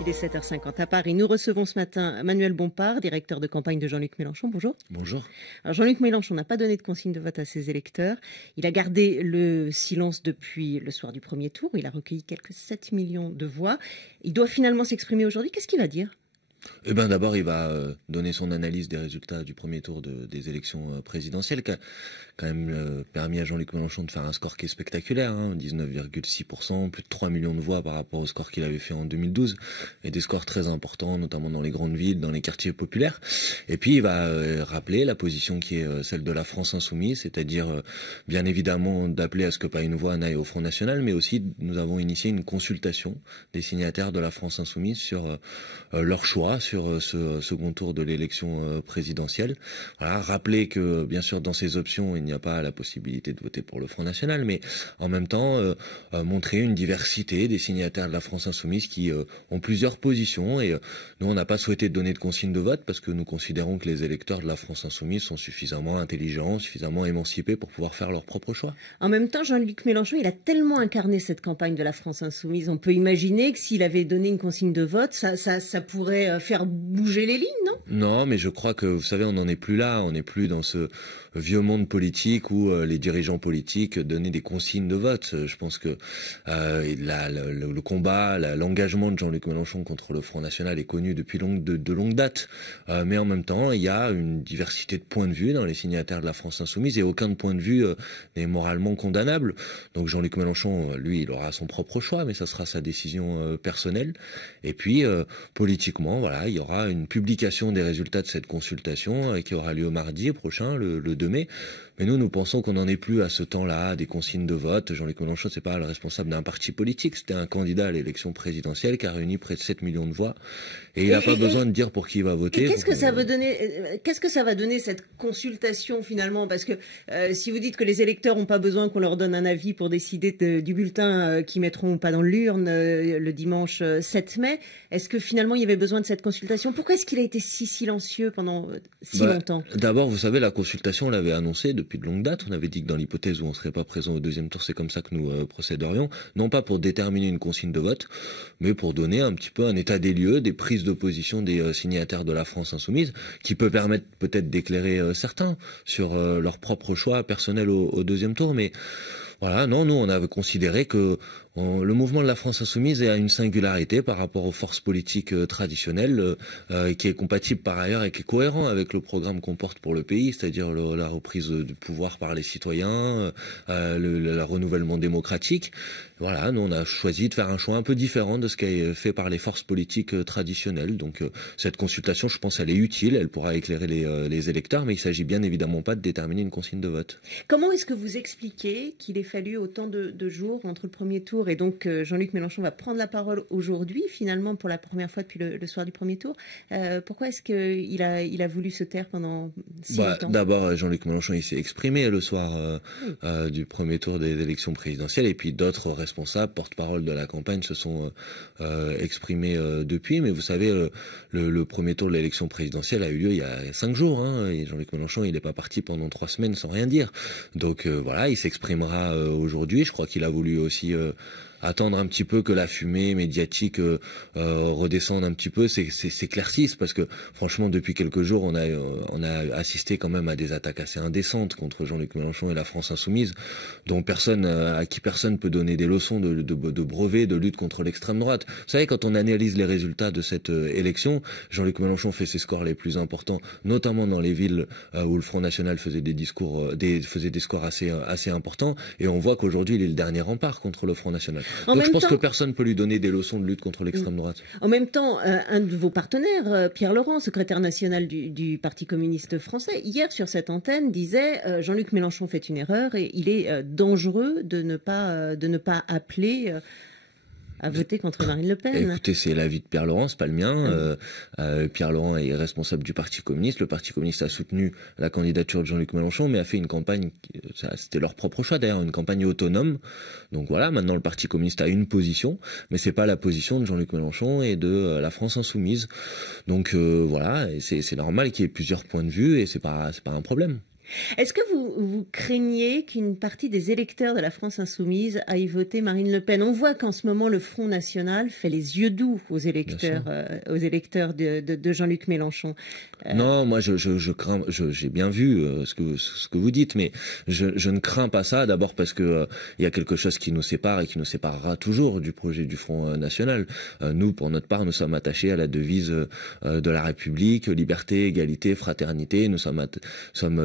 Il est 7h50 à Paris. Nous recevons ce matin Manuel Bompard, directeur de campagne de Jean-Luc Mélenchon. Bonjour. Bonjour. Alors Jean-Luc Mélenchon n'a pas donné de consigne de vote à ses électeurs. Il a gardé le silence depuis le soir du premier tour. Il a recueilli quelques 7 millions de voix. Il doit finalement s'exprimer aujourd'hui. Qu'est-ce qu'il va dire ? Eh ben, d'abord, il va donner son analyse des résultats du premier tour des élections présidentielles, qui a quand même permis à Jean-Luc Mélenchon de faire un score qui est spectaculaire, 19,6%, plus de 3 millions de voix par rapport au score qu'il avait fait en 2012, et des scores très importants, notamment dans les grandes villes, dans les quartiers populaires. Et puis, il va rappeler la position qui est celle de la France insoumise, c'est-à-dire, bien évidemment, d'appeler à ce que pas une voix n'aille au Front National, mais aussi, nous avons initié une consultation des signataires de la France insoumise sur leur choix, sur ce second tour de l'élection présidentielle. Voilà, rappeler que, bien sûr, dans ces options, il n'y a pas la possibilité de voter pour le Front National, mais en même temps, montrer une diversité des signataires de la France insoumise qui ont plusieurs positions. Et nous, on n'a pas souhaité donner de consigne de vote parce que nous considérons que les électeurs de la France insoumise sont suffisamment intelligents, suffisamment émancipés pour pouvoir faire leur propre choix. En même temps, Jean-Luc Mélenchon, il a tellement incarné cette campagne de la France insoumise. On peut imaginer que s'il avait donné une consigne de vote, ça pourrait faire bouger les lignes, non ? Non, mais je crois que, vous savez, on n'en est plus là. On n'est plus dans ce vieux monde politique où les dirigeants politiques donnaient des consignes de vote. Je pense que le combat, l'engagement de Jean-Luc Mélenchon contre le Front National est connu depuis de longue date. Mais en même temps, il y a une diversité de points de vue dans les signataires de la France insoumise et aucun point de vue n'est moralement condamnable. Donc Jean-Luc Mélenchon, lui, il aura son propre choix, mais ça sera sa décision personnelle. Et puis, politiquement, voilà, il y aura une publication des résultats de cette consultation qui aura lieu mardi prochain, le 2 mai. Mais nous pensons qu'on n'en est plus à ce temps-là, des consignes de vote. Jean-Luc Mélenchon, c'est pas le responsable d'un parti politique, c'était un candidat à l'élection présidentielle qui a réuni près de 7 millions de voix. Et il n'a pas besoin de dire pour qui il va voter. Qu'est-ce que ça va donner cette consultation finalement ? Parce que si vous dites que les électeurs n'ont pas besoin qu'on leur donne un avis pour décider du bulletin qu'ils mettront ou pas dans l'urne le dimanche 7 mai, est-ce que finalement il y avait besoin de cette consultation ? Pourquoi est-ce qu'il a été si silencieux pendant si longtemps ? D'abord, vous savez, la consultation, on l'avait annoncée depuis de longue date. On avait dit que dans l'hypothèse où on ne serait pas présent au deuxième tour, c'est comme ça que nous procéderions. Non pas pour déterminer une consigne de vote, mais pour donner un petit peu un état des lieux, des prises de position des signataires de la France insoumise, qui peut permettre peut-être d'éclairer certains sur leur propre choix personnel au deuxième tour. Mais voilà, non, nous on avait considéré que le mouvement de la France insoumise a une singularité par rapport aux forces politiques traditionnelles, qui est compatible par ailleurs et qui est cohérent avec le programme qu'on porte pour le pays, c'est-à-dire la reprise du pouvoir par les citoyens, le renouvellement démocratique. Voilà, nous on a choisi de faire un choix un peu différent de ce qui est fait par les forces politiques traditionnelles. Donc cette consultation, je pense, elle est utile, elle pourra éclairer les électeurs, mais il ne s'agit bien évidemment pas de déterminer une consigne de vote. Comment est-ce que vous expliquez qu'il ait fallu autant de jours entre le premier tour et donc Jean-Luc Mélenchon va prendre la parole aujourd'hui, finalement pour la première fois depuis le soir du premier tour. Pourquoi est-ce qu'il a voulu se taire pendant si longtemps ? D'abord, Jean-Luc Mélenchon, il s'est exprimé le soir du premier tour des élections présidentielles, et puis d'autres responsables, porte-parole de la campagne, se sont exprimés depuis. Mais vous savez, le premier tour de l'élection présidentielle a eu lieu il y a 5 jours, et Jean-Luc Mélenchon, il n'est pas parti pendant 3 semaines sans rien dire. Donc voilà, il s'exprimera aujourd'hui. Je crois qu'il a voulu aussi attendre un petit peu que la fumée médiatique redescende un petit peu, s'éclaircisse, parce que franchement depuis quelques jours on a assisté quand même à des attaques assez indécentes contre Jean-Luc Mélenchon et la France insoumise, dont à qui personne peut donner des leçons de brevet de lutte contre l'extrême droite. Vous savez, quand on analyse les résultats de cette élection, Jean-Luc Mélenchon fait ses scores les plus importants, notamment dans les villes où le Front National faisait des scores assez importants, et on voit qu'aujourd'hui il est le dernier rempart contre le Front National. Donc je pense que personne ne peut lui donner des leçons de lutte contre l'extrême droite. En même temps, un de vos partenaires, Pierre Laurent, secrétaire national du Parti communiste français, hier sur cette antenne disait Jean-Luc Mélenchon fait une erreur et il est dangereux de ne pas appeler à voter contre Marine Le Pen. Écoutez, c'est l'avis de Pierre Laurent, c'est pas le mien. Pierre Laurent est responsable du Parti communiste. Le Parti communiste a soutenu la candidature de Jean-Luc Mélenchon, mais a fait une campagne, c'était leur propre choix d'ailleurs, une campagne autonome. Donc voilà, maintenant le Parti communiste a une position, mais c'est pas la position de Jean-Luc Mélenchon et de la France insoumise. Donc voilà, c'est normal qu'il y ait plusieurs points de vue et c'est pas un problème. Est-ce que vous craignez qu'une partie des électeurs de la France insoumise aille voter Marine Le Pen? On voit qu'en ce moment, le Front National fait les yeux doux aux électeurs de Jean-Luc Mélenchon. Non, moi je crains, j'ai bien vu ce que vous dites, mais je ne crains pas ça. D'abord parce que il y a quelque chose qui nous sépare et qui nous séparera toujours du projet du Front National. Nous, pour notre part, nous sommes attachés à la devise de la République: liberté, égalité, fraternité. Nous sommes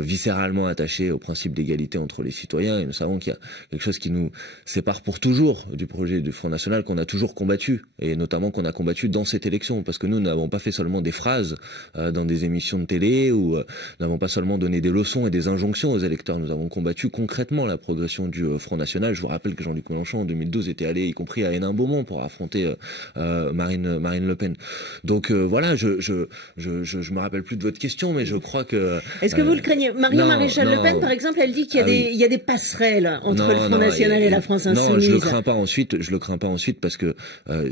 viscéralement attachés au principe d'égalité entre les citoyens, et nous savons qu'il y a quelque chose qui nous sépare pour toujours du projet du Front National qu'on a toujours combattu, et notamment qu'on a combattu dans cette élection, parce que nous n'avons pas fait seulement des phrases dans des émissions de télé, ou n'avons pas seulement donné des leçons et des injonctions aux électeurs. Nous avons combattu concrètement la progression du Front National. Je vous rappelle que Jean-Luc Mélenchon en 2012 était allé y compris à Hénin-Beaumont pour affronter Marine Le Pen. Donc voilà, je me rappelle plus de votre question, mais je crois que... Est-ce que vous le craignez? Maréchal Le Pen, par exemple, elle dit qu'il y a des passerelles entre le Front National et la France insoumise. Non, je le crains pas ensuite parce que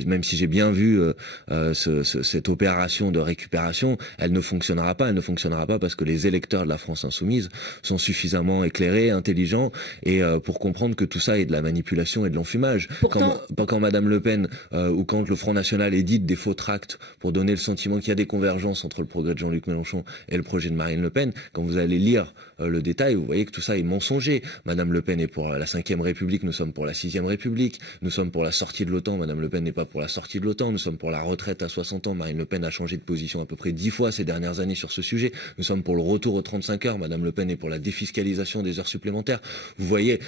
même si j'ai bien vu cette opération de récupération, elle ne fonctionnera pas parce que les électeurs de la France insoumise sont suffisamment éclairés, intelligents, et pour comprendre que tout ça est de la manipulation et de l'enfumage. Pourtant... Quand Madame Le Pen ou quand le Front National édite des faux tracts pour donner le sentiment qu'il y a des convergences entre le progrès de Jean-Luc Mélenchon et le projet de Marine Le Pen, quand vous allez lire le détail, vous voyez que tout ça est mensonger. Madame Le Pen est pour la 5e République, nous sommes pour la 6e République, nous sommes pour la sortie de l'OTAN, Madame Le Pen n'est pas pour la sortie de l'OTAN, nous sommes pour la retraite à 60 ans, Marine Le Pen a changé de position à peu près 10 fois ces dernières années sur ce sujet, nous sommes pour le retour aux 35 heures, Madame Le Pen est pour la défiscalisation des heures supplémentaires. Vous voyez,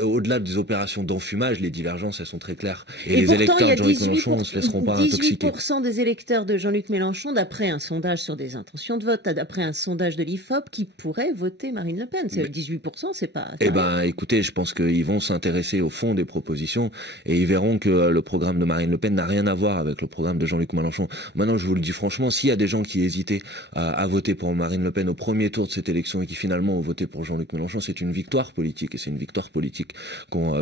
au-delà des opérations d'enfumage, les divergences, elles sont très claires. Et les pourtant, électeurs de Jean-Luc Mélenchon ne se laisseront pas intoxiquer. 18% des électeurs de Jean-Luc Mélenchon, d'après un sondage sur des intentions de vote, d'après un sondage de l'IFOP, qui pourraient voter Marine Le Pen. 18%, c'est pas... Eh ben, écoutez, je pense qu'ils vont s'intéresser au fond des propositions et ils verront que le programme de Marine Le Pen n'a rien à voir avec le programme de Jean-Luc Mélenchon. Maintenant, je vous le dis franchement, s'il y a des gens qui hésitaient à voter pour Marine Le Pen au premier tour de cette élection et qui finalement ont voté pour Jean-Luc Mélenchon, c'est une victoire politique, et c'est une victoire politique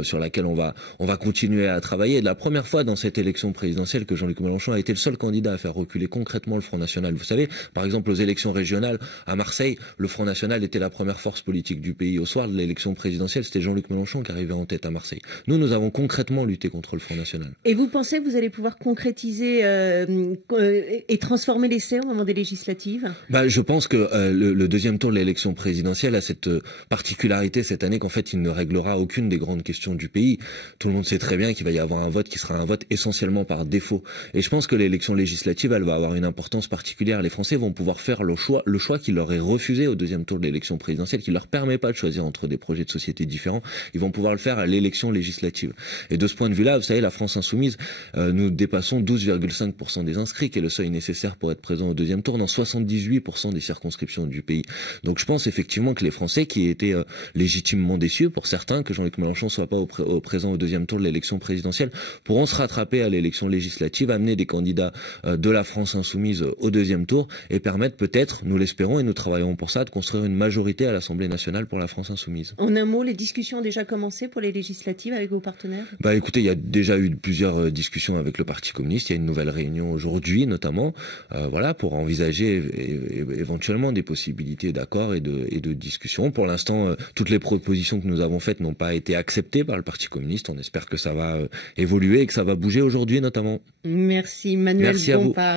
sur laquelle on va continuer à travailler. Et la première fois dans cette élection présidentielle que Jean-Luc Mélenchon a été le seul candidat à faire reculer concrètement le Front National. Vous savez, par exemple, aux élections régionales à Marseille, le Front National était la première force politique du pays. Au soir de l'élection présidentielle, c'était Jean-Luc Mélenchon qui arrivait en tête à Marseille. Nous avons concrètement lutté contre le Front National. Et vous pensez que vous allez pouvoir concrétiser et transformer l'essai au moment des législatives? Je pense que le deuxième tour de l'élection présidentielle a cette particularité cette année qu'en fait il ne réglera aucune des grandes questions du pays. Tout le monde sait très bien qu'il va y avoir un vote qui sera un vote essentiellement par défaut. Et je pense que l'élection législative, elle va avoir une importance particulière. Les Français vont pouvoir faire le choix qui leur est refusé au deuxième tour de l'élection présidentielle, qui leur permet pas de choisir entre des projets de société différents. Ils vont pouvoir le faire à l'élection législative. Et de ce point de vue-là, vous savez, la France insoumise, nous dépassons 12,5% des inscrits, qui est le seuil nécessaire pour être présent au deuxième tour dans 78% des circonscriptions du pays. Donc je pense effectivement que les Français, qui étaient légitimement déçus pour certains que Jean-Luc Mélenchon soit pas présent au deuxième tour de l'élection présidentielle, pourront se rattraper à l'élection législative, amener des candidats de la France insoumise au deuxième tour et permettre peut-être, nous l'espérons et nous travaillons pour ça, de construire une majorité à l'Assemblée nationale pour la France insoumise. En un mot, les discussions ont déjà commencé pour les législatives avec vos partenaires? Écoutez, il y a déjà eu plusieurs discussions avec le Parti communiste. Il y a une nouvelle réunion aujourd'hui, notamment, pour envisager éventuellement des possibilités d'accord et de discussion. Pour l'instant, toutes les propositions que nous avons faites n'ont pas été acceptées par le Parti communiste. On espère que ça va évoluer et que ça va bouger aujourd'hui, notamment. Merci, Manuel Bompard.